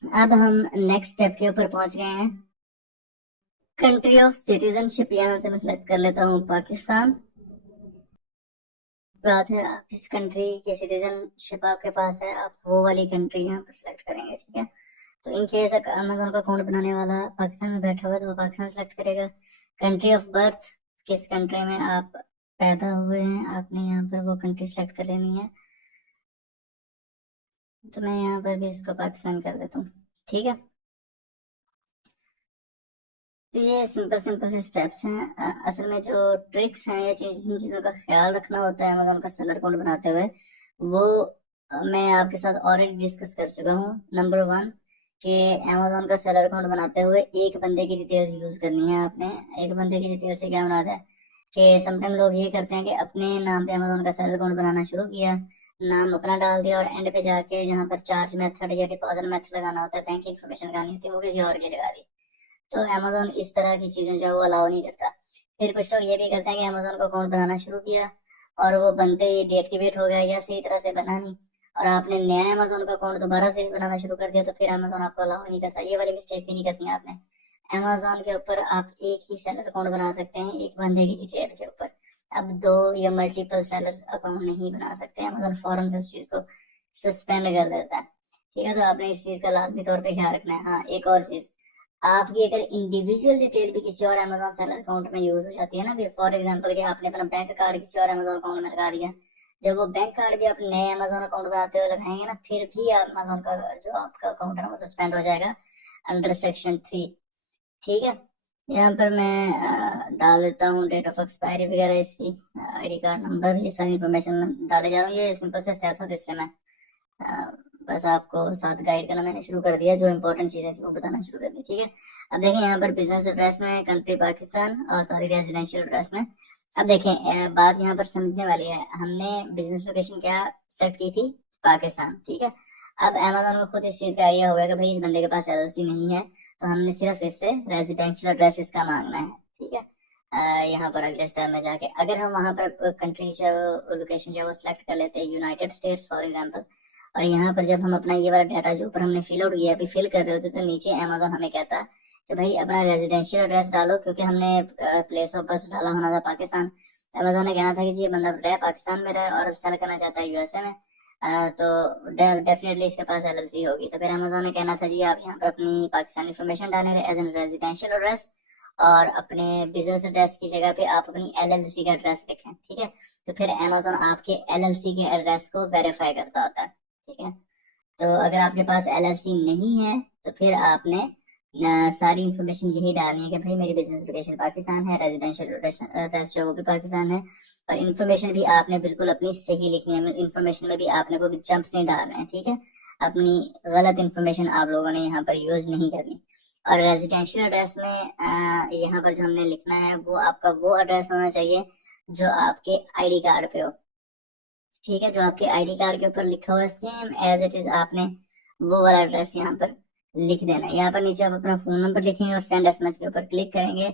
अब हम नेक्स्ट स्टेप के ऊपर पहुंच गए हैं। कंट्री ऑफ सिटीजनशिप यहाँ से मैं सिलेक्ट कर लेता हूँ पाकिस्तान। बात है आप जिस कंट्री की सिटीजनशिप आपके पास है आप वो वाली कंट्री यहाँ पर सिलेक्ट करेंगे। ठीक है, तो इन केस अमेजोन का अकाउंट बनाने वाला पाकिस्तान में बैठा हुआ है तो वो पाकिस्तान सेलेक्ट करेगा। कंट्री ऑफ बर्थ, किस कंट्री में आप पैदा हुए हैं आपने यहाँ पर वो कंट्री सेलेक्ट कर लेनी है। तो मैं यहाँ पर भी इसको पाकिस्तान कर देता हूँ। ठीक है, तो ये सिंपल सिंपल से स्टेप्स हैं। असल में जो ट्रिक्स हैं या जिन चीज़ों का ख्याल रखना होता है अमेजोन का सेलर अकाउंट बनाते हुए वो मैं आपके साथ ऑलरेडी डिस्कस कर चुका हूँ। नंबर 1 कि अमेजोन का सेलर अकाउंट बनाते हुए एक बंदे की डिटेल्स यूज करनी है आपने। एक बंदे की डिटेल से क्या बनाता है कि समटाइम लोग ये करते हैं कि अपने नाम पे अमेजोन का सेलर अकाउंट बनाना शुरू किया, नाम अपना डाल दिया और एंड पे जाके जहाँ पर चार्ज मेथड या डिपॉजिट मेथड लगाना होता है, बैंक इन्फॉर्मेशन लगानी होती है, वो किसी और की लगा दी। तो अमेजोन इस तरह की चीजें जो है वो अलाउ नहीं करता। फिर कुछ लोग ये भी करते हैं कि अमेजोन का अकाउंट बनाना शुरू किया और वो बनते ही डीएक्टिवेट हो गया या सही तरह से बना नहीं और आपने नया अमेजोन का अकाउंट दोबारा से बनाना शुरू कर दिया तो फिर अमेजोन आपको अलाउ नहीं करता। ये वाली मिस्टेक भी नहीं करनी है आपने। अमेजोन के ऊपर आप एक ही सेलर अकाउंट बना सकते हैं एक बंदे की डिटेल के ऊपर। अब 2 या मल्टीपल सेलर्स अकाउंट नहीं बना सकते। अमेजोन फौरन से उस चीज को सस्पेंड कर देता है। ठीक है, तो आपने इस चीज का लाजमी तौर पर ख्याल रखना है। हाँ, एक और चीज, आपकी अगर इंडिविजुअल डिटेल भी किसी और अमेजोन सेलर अकाउंट में यूज हो जाती है ना, फॉर एग्जांपल कि आपने अपना बैंक कार्ड किसी और अमेजोन अकाउंट में लगा दिया, जब वो बैंक कार्ड भी आप नए अमेजोन अकाउंट बनाते हुए लगाएंगे ना फिर भी अमेजोन का जो आपका अकाउंट है वो सस्पेंड हो जाएगा अंडर सेक्शन 3। ठीक है, यहाँ पर मैं डाल देता हूँ डेट ऑफ एक्सपायरी वगैरह, इसकी आईडी कार्ड नंबर, ये सारी इन्फॉर्मेशन डाले जा रहा हूँ। ये सिंपल से स्टेप्स होते इसलिए मैं बस आपको साथ गाइड करना मैंने शुरू कर दिया, जो इंपॉर्टेंट चीजें थी वो बताना शुरू कर दी। ठीक है, अब देखें यहाँ पर बिजनेस एड्रेस में कंट्री पाकिस्तान और सॉरी रेजिडेंशियल एड्रेस में। अब देखें बात यहाँ पर समझने वाली है, हमने बिजनेस लोकेशन क्या सेलेक्ट की थी, पाकिस्तान। ठीक है, अब अमेजोन को खुद इस चीज का आइडिया होगा कि भाई इस बंदे के पास एलएलसी नहीं है तो हमने सिर्फ इससे रेजिडेंशियल एड्रेस इसका मांगना है। ठीक है, यहाँ पर अगले स्टेप में जाके अगर हम वहाँ पर कंट्री जो लोकेशन जो वो सिलेक्ट कर लेते हैं यूनाइटेड स्टेट्स फॉर एग्जाम्पल, और यहाँ पर जब हम अपना ये वाला डाटा जो ऊपर हमने फिल आउट किया अभी फिल कर रहे होते तो नीचे अमेजोन हमें कहता कि भाई अपना रेजिडेंशियल एड्रेस डालो, क्योंकि हमने प्लेस ऑफ बर्थ डाला होना था पाकिस्तान। अमेजोन ने कहना था कि जी ये बंदा रह पाकिस्तान में रहे और सेल करना चाहता है यूएसए में, तो डेफिनेटली इसके पास एलएलसी होगी। तो फिर अमेजोन ने कहना था जी आप यहाँ पर अपनी पाकिस्तान इन्फॉर्मेशन डालें एज एन रेजिडेंशियल एड्रेस, और अपने बिजनेस एड्रेस की जगह पे आप अपनी एलएलसी का एड्रेस लिखें, ठीक है। तो फिर अमेजोन आपके एलएलसी के एड्रेस को वेरीफाई करता होता है, ठीक है। तो अगर आपके पास एलएलसी नहीं है तो फिर आपने सारी इंफॉर्मेशन यही डालनी है कि भाई मेरी बिजनेस लोकेशन पाकिस्तान है, रेजिडेंशियल एड्रेस जो वो भी पाकिस्तान है, और इन्फॉर्मेशन भी आपने बिल्कुल अपनी सही लिखनी है। इन्फॉर्मेशन में भी आपने कोई जंप्स नहीं डालना है, ठीक है। अपनी गलत इन्फॉर्मेशन आप लोगों ने यहाँ पर यूज नहीं करनी। और रेजिडेंशियल एड्रेस में यहाँ पर जो हमने लिखना है वो आपका वो एड्रेस होना चाहिए जो आपके आईडी कार्ड पे हो, ठीक है। जो आपके आईडी कार्ड के ऊपर लिखा हुआ है सेम एज इट इज आपने वो वाला एड्रेस यहाँ पर लिख देना है। यहाँ पर नीचे आप अपना फोन नंबर लिखेंगे और सेंड एसएमएस के ऊपर क्लिक करेंगे।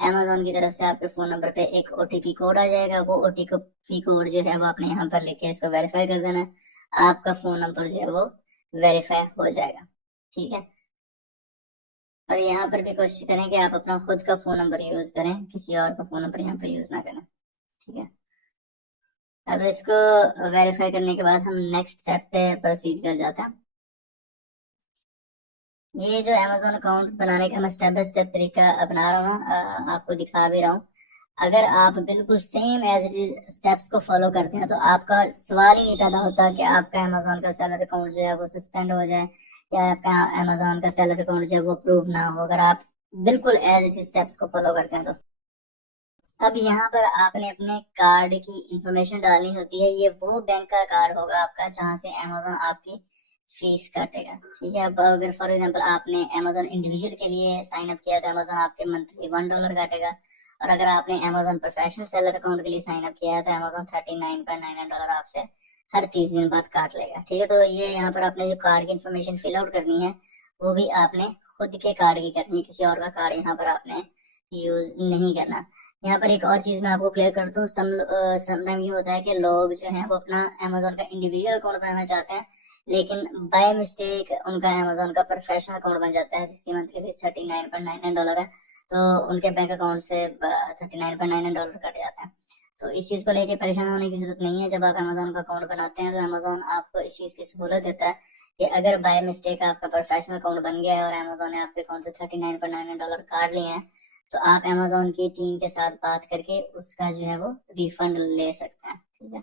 अमेजोन की तरफ से आपके फोन नंबर पे एक ओटीपी कोड आ जाएगा, वो ओटीपी कोड जो है वो आपने यहाँ पर लिख के इसको वेरीफाई कर देना है। आपका फोन नंबर जो है वो वेरीफाई हो जाएगा, ठीक है। और यहाँ पर भी कोशिश करें कि आप अपना खुद का फोन नंबर यूज करें, किसी और का फोन नंबर यहाँ पर यूज ना करें, ठीक है। अब इसको वेरीफाई करने के बाद हम नेक्स्ट स्टेप पे प्रोसीड कर जाते हैं। ये जो अमेजोन अकाउंट बनाने का मैं स्टेप बाय स्टेप तरीका अपना रहा हूँ ना, आपको दिखा भी रहा हूँ। अगर आप बिल्कुल same as it is steps को फॉलो करते हैं तो आपका सवाल ही नहीं पैदा होता कि आपका अमेजोन का सेलर अकाउंट जो है वो सस्पेंड हो जाए या आपका अमेजोन का सेलर अकाउंट जो है वो अप्रूव ना हो, अगर आप बिल्कुल एज इट इज स्टेप्स को फॉलो करते हैं तो। अब यहाँ पर आपने अपने कार्ड की इंफॉर्मेशन डालनी होती है। ये वो बैंक का कार्ड होगा आपका जहाँ से अमेजोन आपकी फीस काटेगा, ठीक है। अब अगर फॉर एग्जांपल आपने अमेजोन इंडिविजुअल के लिए साइन अप किया तो अमेजोन आपके मंथली $1 काटेगा, और अगर आपने अमेजोन प्रोफेशनल सेलर अकाउंट के लिए साइन अप किया है तो अमेजोन $39.99 आपसे हर 30 दिन बाद काट लेगा, ठीक है। तो ये यहाँ पर आपने जो कार्ड की इंफॉर्मेशन फिल आउट करनी है वो भी आपने खुद के कार्ड की करनी है, किसी और का कार्ड यहाँ पर आपने यूज नहीं करना। यहाँ पर एक और चीज मैं आपको क्लियर कर दूं, समटाइम ये होता है कि लोग जो हैं वो अपना अमेजोन का इंडिविजुअल अकाउंट बनाना चाहते हैं, लेकिन बाय मिस्टेक उनका अमेजोन का प्रोफेशनल अकाउंट बन जाता है जिसकी मंथली फीस $39.99 है, तो उनके बैंक अकाउंट से $39.99 कट जाता है। तो इस चीज को लेके परेशान होने की जरूरत नहीं है। जब आप अमेजोन का अकाउंट बनाते हैं तो अमेजोन आपको इस चीज की सहूलत देता है कि अगर बाय मिस्टेक आपका प्रोफेशनल अकाउंट बन गया है और अमेजोन ने आपके अकाउंट से $39.99 काट लिए हैं, तो आप अमेजोन की टीम के साथ बात करके उसका जो है वो रिफंड ले सकते हैं, ठीक है।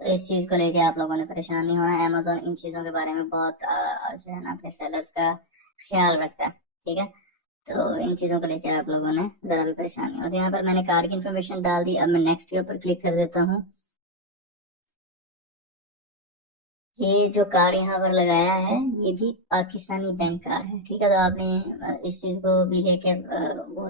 तो इस चीज को लेके आप लोगों ने परेशान नहीं होना। अमेजोन इन चीजों के बारे में बहुत जो है ना अपने सेलर्स का ख्याल रखता है, ठीक है। तो इन चीजों को लेके आप लोगों ने जरा भी परेशान नहीं होती। यहाँ पर मैंने कार्ड की इन्फॉर्मेशन डाल दी। अब मैं नेक्स्ट के ऊपर क्लिक कर देता हूँ। ये जो कार्ड यहाँ पर लगाया है ये भी पाकिस्तानी बैंक कार्ड है, ठीक है। तो आपने इस चीज को भी लेके वो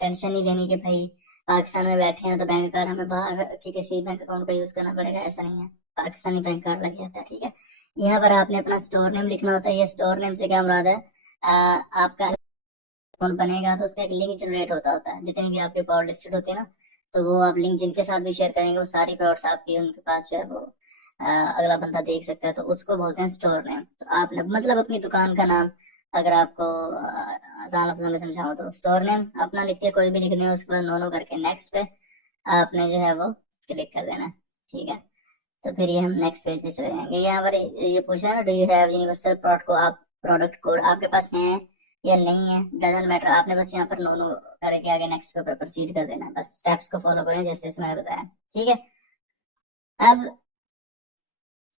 टेंशन नहीं लेनी कि भाई पाकिस्तान में बैठे हैं तो बैंक कार्ड हमें बाहर के किसी बैंक अकाउंट का यूज करना पड़ेगा, ऐसा नहीं है। पाकिस्तानी बैंक कार्ड लग जाता है, ठीक है। यहाँ पर आपने अपना स्टोर नेम लिखना होता है। ये स्टोर नेम से क्या मुराद है, आपका अकाउंट बनेगा तो उसका एक लिंक जनरेट होता है। जितनी भी आपके प्रोडक्ट लिस्टेड होते हैं ना, तो वो आप लिंक जिनके साथ भी शेयर करेंगे वो सारी प्रोडक्ट्स आपकी उनके पास जो है वो अगला बंदा देख सकता है, तो उसको बोलते हैं स्टोर नेम। तो आपने मतलब अपनी दुकान का नाम, अगर आपको आसान लफ्जों में समझाऊं तो स्टोर नेम अपना लिख के कोई भी लिख दें, उसके बाद नो करके नेक्स्ट पे आपने जो है वो क्लिक कर देना, ठीक है। तो फिर ये हम नेक्स्ट पेज पे चले जाएंगे। यहाँ पर ये पूछा है ना, do you have universal product code आपके पास है या नहीं है, डजंट मैटर। आपने बस यहाँ पर नो करके आगे नेक्स्ट के ऊपर प्रोसीड कर देना, बस स्टेप्स को फॉलो करें जैसे जैसे मैंने बताया, ठीक है।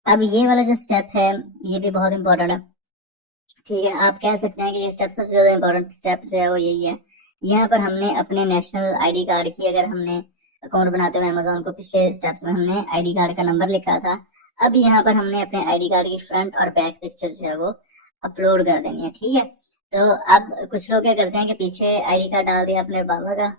अब ये वाला जो स्टेप है ये भी बहुत इंपॉर्टेंट है, ठीक है। आप कह सकते हैं कि ये स्टेप सबसे ज्यादा इंपॉर्टेंट स्टेप जो है वो यही है। यहाँ पर हमने अपने नेशनल आईडी कार्ड की, अगर हमने अकाउंट बनाते हुए अमेजोन को पिछले स्टेप्स में हमने आईडी कार्ड का नंबर लिखा था, अब यहाँ पर हमने अपने आईडी कार्ड की फ्रंट और बैक पिक्चर जो है वो अपलोड कर देनी है, ठीक है। तो अब कुछ लोग क्या करते हैं कि पीछे आईडी कार्ड डाल दिया अपने बाबा का,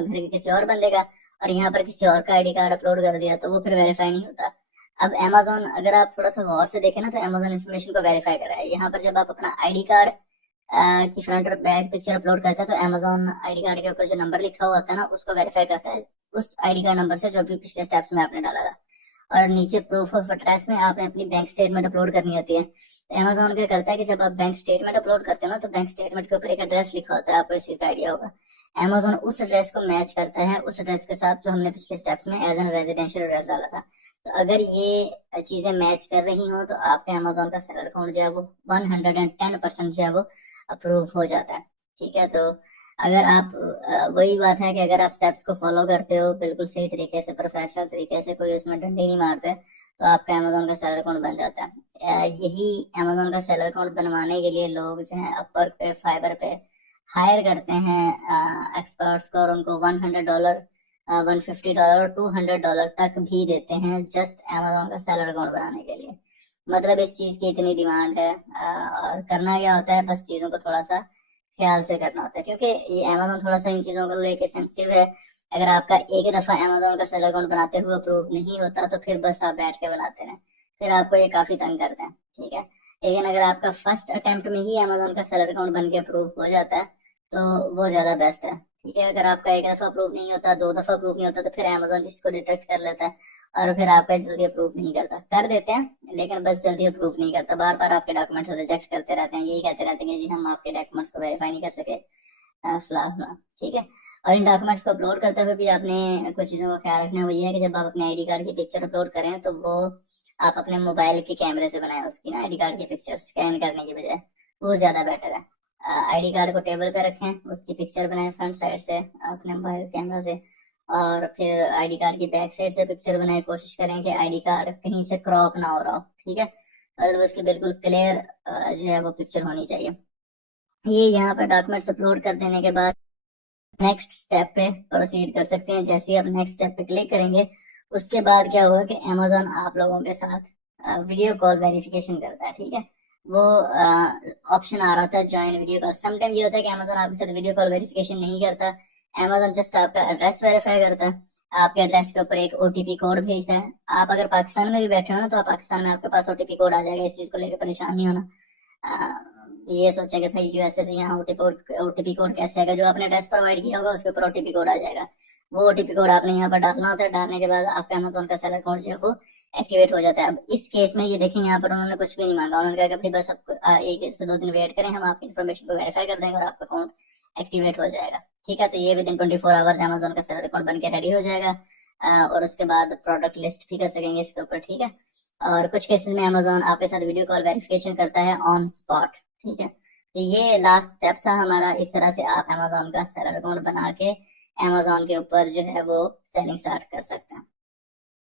घर के किसी और बंदे का, और यहाँ पर किसी और का आईडी कार्ड अपलोड कर दिया, तो वो फिर वेरीफाई नहीं होता। अब अमेजोन, अगर आप थोड़ा सा गौर से देखें ना, तो अमेजोन इन्फॉर्मेशन को वेरीफाई कर रहा है। यहाँ पर जब आप अपना आईडी कार्ड की फ्रंट और बैक पिक्चर अपलोड करता है तो अमेजोन आईडी कार्ड के ऊपर जो नंबर लिखा हुआ होता है ना उसको वेरीफाई करता है, उस आईडी कार्ड नंबर से जो भी पिछले स्टेप्स में आपने डाला था। और नीचे प्रूफ ऑफ एड्रेस में आपने अपनी बैंक स्टेटमेंट अपलोड करनी होती है। तो अमेजोन क्या करता है कि जब आप बैंक स्टेटमेंट अपलोड करते हो ना, तो बैंक स्टेटमेंट के ऊपर एक एड्रेस लिखा होता है, आपको इस चीज का आइडिया होगा। अमेजोन उस एड्रेस को मैच करता है उस एड्रेस के साथ जो हमने पिछले स्टेप्स में एज एन रेजिडेंशियल एड्रेस डाला था। तो अगर ये चीजें मैच कर रही हो तो आपके अमेजोन का सेलर अकाउंट जो है वो 110% जो है वो अप्रूव हो जाता है। ठीक है, तो अगर आप वही बात है कि अगर आप स्टेप्स को फॉलो करते हो बिल्कुल सही तरीके से, प्रोफेशनल तरीके से, कोई उसमें डंडे नहीं मारते, तो आपका अमेजोन का सेलर अकाउंट बन जाता है। यही अमेजोन का सेलर अकाउंट बनवाने के लिए लोग जो है अपवर्क पे, फाइबर पे हायर करते हैं एक्सपर्ट्स को, और उनको $100, $150 और $200 तक भी देते हैं जस्ट अमेजोन का सेलर अकाउंट बनाने के लिए। मतलब इस चीज की इतनी डिमांड है। और करना क्या होता है, बस चीजों को थोड़ा सा ख्याल से करना होता है, क्योंकि ये अमेजोन थोड़ा सा इन चीजों को लेके सेंसिटिव है। अगर आपका एक दफा अमेजोन का सेलर अकाउंट बनाते हुए अप्रूव नहीं होता तो फिर बस आप बैठ के बनाते हैं, फिर आपको ये काफी तंग करते हैं। ठीक है, लेकिन अगर आपका फर्स्ट अटेम्प्ट में ही अमेजोन का सेलर अकाउंट बन के अप्रूव हो जाता है तो वो ज्यादा बेस्ट है। ठीक है, अगर आपका एक दफा अप्रूव नहीं होता, दो दफा अप्रूव नहीं होता, तो फिर अमेजोन जिसको डिटेक्ट कर लेता है और फिर आपका जल्दी अप्रूव नहीं करता। कर देते हैं लेकिन बस जल्दी अप्रूव नहीं करता, बार बार आपके डॉक्यूमेंट्स रिजेक्ट करते रहते हैं, यही कहते रहते हैं कि जी हम आपके डॉक्यूमेंट्स को वेरीफाई नहीं कर सके, फला फला। ठीक है, और इन डॉक्यूमेंट्स को अपलोड करते हुए भी आपने कुछ चीजों का ख्याल रखना, वो ये है कि जब आप अपने आईडी कार्ड की पिक्चर अपलोड करें तो वो आप अपने मोबाइल के कैमरे से बनाएं, उसकी ना आईडी कार्ड की पिक्चर स्कैन करने की बजाय, वो ज्यादा बेटर है। आईडी कार्ड को टेबल पे रखें, उसकी पिक्चर बनाएं फ्रंट साइड से अपने मोबाइल कैमरा से, और फिर आईडी कार्ड की बैक साइड से पिक्चर बनाएं। कोशिश करें कि आईडी कार्ड कहीं से क्रॉप ना हो रहा हो। ठीक है, मतलब उसकी बिल्कुल क्लियर जो है वो पिक्चर होनी चाहिए। ये यहाँ पर डॉक्यूमेंट्स अपलोड कर देने के बाद नेक्स्ट स्टेप पे प्रोसीड कर सकते हैं। जैसे ही आप नेक्स्ट स्टेप पे क्लिक करेंगे उसके बाद क्या होगा कि अमेजोन आप लोगों के साथ वीडियो कॉल वेरिफिकेशन करता है। ठीक है, वो ऑप्शन आ रहा था ज्वाइन वीडियो कॉल। समटाइम ये होता है कि अमेजोन आपके साथ वीडियो कॉल वेरिफिकेशन नहीं करता, अमेजोन जस्ट आपका एड्रेस वेरीफाई करता है, आपके एड्रेस के ऊपर एक ओटीपी कोड भेजता है। आप अगर पाकिस्तान में भी बैठे हो ना, तो आप पाकिस्तान में आपके पास ओटीपी कोड आ जाएगा, इस चीज को लेकर परेशान नहीं होना। ये सोचेंगे भाई यूएसए से यहाँ ओटीपी कोड कैसे आएगा, जो आपने एड्रेस प्रोवाइड किया होगा उसके ऊपर ओटीपी कोड आ जाएगा। वो ओटीपी कोड आपने यहाँ पर डालना होता है, डालने के बाद आपका अमेजोन का सेलर अकाउंट जो है वो एक्टिवेट हो जाता है। अब इस केस में ये देखें, यहाँ पर उन्होंने कुछ भी नहीं मांगा, उन्होंने कहा कि भाई बस आपको 1 से 2 दिन वेट करें, हम आपकी इन्फॉर्मेशन को वेरीफाई कर देंगे और आपका अकाउंट एक्टिवेट हो जाएगा। ठीक है, तो ये विदिन 24 आवर्स अमेजोन का सेलर अकाउंट बन के रेडी हो जाएगा, और उसके बाद प्रोडक्ट लिस्ट भी कर सकेंगे इसके ऊपर। ठीक है, और कुछ केसेस में अमेजोन आपके साथ वीडियो कॉल वेरिफिकेशन करता है ऑन स्पॉट। ठीक है, तो ये लास्ट स्टेप था हमारा। इस तरह से आप अमेजोन का सेलर अकाउंट बना के अमेजोन के ऊपर जो है वो सेलिंग स्टार्ट कर सकते हैं।